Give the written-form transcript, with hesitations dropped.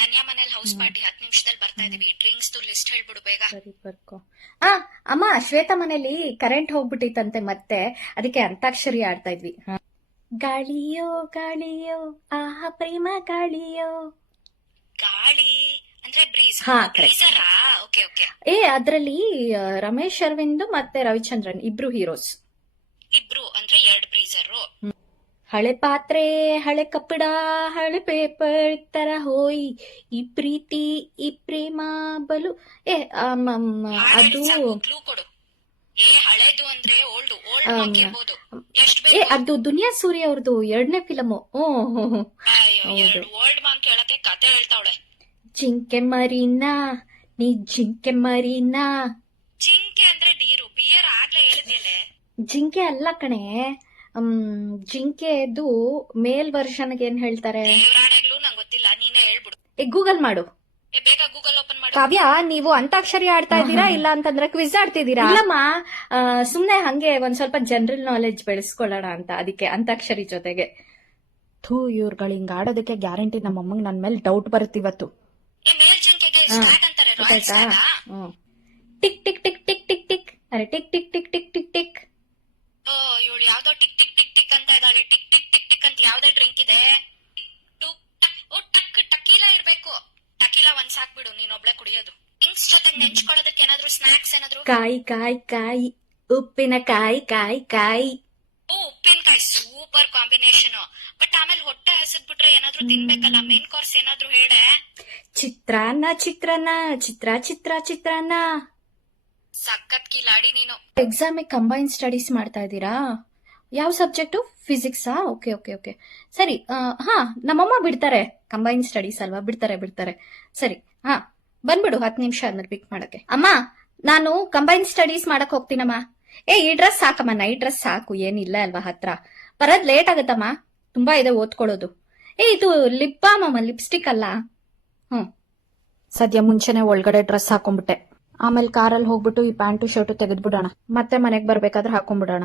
ಧನ್ಯಾ ಮನೇಲಿ house party 10 ನಿಮಿಷದಲ್ಲಿ ಬರ್ತಾ ಇದೀವಿ. ಡ್ರಿಂಕ್ಸ್ ಲಿಸ್ಟ್ ಹೇಳ್ಬಿಡು ಬೇಗ. ಸರಿ ಬರ್ಕೋ. ಅಮ್ಮ ಶ್ವೇತಾ ಮನೇಲಿ ಕರೆಂಟ್ ಹೋಗ್ಬಿಟ್ಟಿತ್ತಂತೆ, ಮತ್ತೆ ಅದಕ್ಕೆ ಅಂತಾಕ್ಷರಿ ಆಡ್ತಾ ಇದ್ವಿ. ಗಾಳಿಯೋ ಗಾಳಿಯೋ ಆಹ ಪ್ರೇಮ ಗಾಳಿಯೋ. ಗಾಳಿ ಅಂದ್ರೆ ಬ್ರೀಸ್. ಹಾ, ಬ್ರೀಸರಾ? Okay okay. ಅದ್ರಲ್ಲಿ ರಮೇಶ್ ಅರವಿಂದ್ ಮತ್ತೆ ರವಿಚಂದ್ರನ್ ಇಬ್ರು ಹೀರೋಸ್. ಇಬ್ರು ಅಂದ್ರೆ 2 ಬ್ರೀಸರು. ಹಳೆ ಪಾತ್ರೆ, ಹಳೆ ಕಪ್ಪಡ, ಹಳೆ ಪೇಪರ್ ತರ ಹೋಯ್ ಈ ಪ್ರೀತಿ ಈ ಪ್ರೇಮ ಬಲು. ಅದು ಕ್ಲೂ ಕೊಡು. ಹಳೇದು ಅಂದ್ರೆ ಓಲ್ಡ್ ಇರ್ಬೋದು. ಎಷ್ಟು ಬೇಕು? ಅದು ದುನಿಯಾ ಸೂರ್ಯ ಅವ್ರದ್ದು 2ನೇ ಫಿಲಮು. ಓಲ್ಡ್ ಮಾಂಗ್ ಕೇಳಕ್ಕೆ ಕತೆ ಹೇಳ್ತಾವಳೆ. ಜಿಂಕೆ ಮರಿನಾ ನೀ ಜಿಂಕೆ ಮರಿನಾ. ಜಿಂಕೆ ಅಂದ್ರೆ ನೀರು. ಬಿಯರ್ ಆಗ್ಲೇ ಹೇಳಿದ್ಯಲೆ. ಜಿಂಕೆ ಅಲ್ಲ ಕಣೆ, ಜಿಂಕೆದು ಮೇಲ್ ವರ್ಷನ್ಗೆ ಏನ್ ಹೇಳ್ತಾರೆ? ನಂಗೆ ಗೊತ್ತಿಲ್ಲ, ನೀನೇ ಹೇಳ್ಬಿಡು. ಗೂಗಲ್ ಮಾಡು. ಬೇಗ ಗೂಗಲ್ ಓಪನ್ ಮಾಡು. ಕಾವ್ಯ, ನೀವು ಅಂತಾಕ್ಷರಿ ಆಡ್ತಾ ಇದ್ದೀರಾ ಇಲ್ಲ ಅಂತಂದ್ರೆ ಕ್ವಿಜ್ ಆಡ್ತಿದ್ದೀರಾ? ಇಲ್ಲಮ್ಮ, ಸುಮ್ನೆ ಹಂಗೆ ಒಂದ್ ಸ್ವಲ್ಪ ಜನರಲ್ ನಾಲೆಡ್ಜ್ ಬೆಳೆಸ್ಕೊಳ್ಳೋಣ ಅಂತ, ಅದಕ್ಕೆ ಅಂತಾಕ್ಷರಿ ಜೊತೆಗೆ. ಇವ್ರುಗಳು ಹಿಂಗ ಆಡೋದಕ್ಕೆ ಗ್ಯಾರಂಟಿ ನಮ್ಮಮ್ಮಂಗ್ ನನ್ ಮೇಲೆ ಡೌಟ್ ಬರುತ್ತಿವತ್ತು. Tick tick tick tick tick tick. ಅರೆ tick tick tick tick tick tick. ಇವಳು ಯಾವ್ದೋ ಟಿಕ್ ಟಿಕ್ ಟಿಕ್ ಟಿಕ್ ಅಂತ ಇದ್ದಾಳೆ. ಟಿಕ್ ಟಿಕ್ ಟಿಕ್ ಟಿಕ್ ಅಂತ ಯಾವ್ದೇ ಡ್ರಿಂಕ್ ಇದೆ? ಟಕೀಲಾ ಇರ್ಬೇಕು. ಟಕೀಲಾ ಒಂದ್ ಸಾಕ್ಬಿಡು, ನೀನ್ ಒಬ್ಳೆ ಕುಡಿಯೋದು. ಡ್ರಿಂಕ್ಸ್ ಜೊತೆ ನೆಂಚ್ಕೊಳ್ಳೋದಕ್ಕೆ ಏನಾದ್ರು ಸ್ನಾಕ್ಸ್ ಏನಾದ್ರು? ಕಾಯಿ ಕಾಯಿ ಕಾಯಿ, ಉಪ್ಪಿನಕಾಯಿ ಕಾಯಿ ಕಾಯಿ. ಉಪ್ಪಿನಕಾಯಿ ಸೂಪರ್ ಕಾಂಬಿನೇಷನ್. ಬಟ್ ಆಮೇಲೆ ಹೊಟ್ಟೆ ಹಸಿದ್ಬಿಟ್ರೆ ಏನಾದ್ರು ತಿನ್ಬೇಕಲ್ಲ. ಮೇನ್ ಕೋರ್ಸ್ ಏನಾದ್ರು ಹೇಳೆ. ಚಿತ್ರಾನ್ನ ಚಿತ್ರಾನ್ನ ಚಿತ್ರಾನ್ನ. ಸಖತ್ ಕಿಲಾಡಿ ನೀನು. ಎಕ್ಸಾಮ್ ಕಂಬೈನ್ ಸ್ಟಡೀಸ್ ಮಾಡ್ತಾ ಇದ್ದೀರಾ? ಯಾವ ಸಬ್ಜೆಕ್ಟು? ಫಿಸಿಕ್ಸಾ? ಓಕೆ ಓಕೆ ಓಕೆ, ಸರಿ. ನಮ್ಮಮ್ಮ ಬಿಡ್ತಾರೆ, ಕಂಬೈನ್ ಸ್ಟಡೀಸ್ ಅಲ್ವಾ, ಬಿಡ್ತಾರೆ. ಸರಿ, ಬಂದ್ಬಿಡು 10 ನಿಮಿಷ ಆದ್ಮೇಲೆ ಪಿಕ್ ಮಾಡಕ್ಕೆ. ಅಮ್ಮ, ನಾನು ಕಂಬೈನ್ ಸ್ಟಡೀಸ್ ಮಾಡಕ್ ಹೋಗ್ತೀನಮ್ಮ. ಈ ಡ್ರೆಸ್ ಸಾಕಮ್ಮ, ನೈಟ್ ಡ್ರೆಸ್ ಸಾಕು, ಏನಿಲ್ಲ ಅಲ್ವಾ ಹತ್ರ. ಬರೋದ್ ಲೇಟ್ ಆಗತ್ತಮ್ಮ, ತುಂಬಾ ಇದೆ ಓದ್ಕೊಳ್ಳೋದು. ಇದು ಲಿಪ್ ಬಾಮ್ ಅಮ್ಮ, ಲಿಪ್ಸ್ಟಿಕ್ ಅಲ್ಲ. ಸದ್ಯ ಮುಂಚೆನೆ ಒಳಗಡೆ ಡ್ರೆಸ್ ಹಾಕೊಂಡ್ಬಿಟ್ಟೆ. ಆಮೇಲೆ ಕಾರಲ್ಲಿ ಹೋಗ್ಬಿಟ್ಟು ಈ ಪ್ಯಾಂಟು ಶರ್ಟು ತೆಗೆದ್ಬಿಡೋಣ, ಮತ್ತೆ ಮನೆಗೆ ಬರ್ಬೇಕಾದ್ರೆ ಹಾಕೊಂಡ್ಬಿಡೋಣ.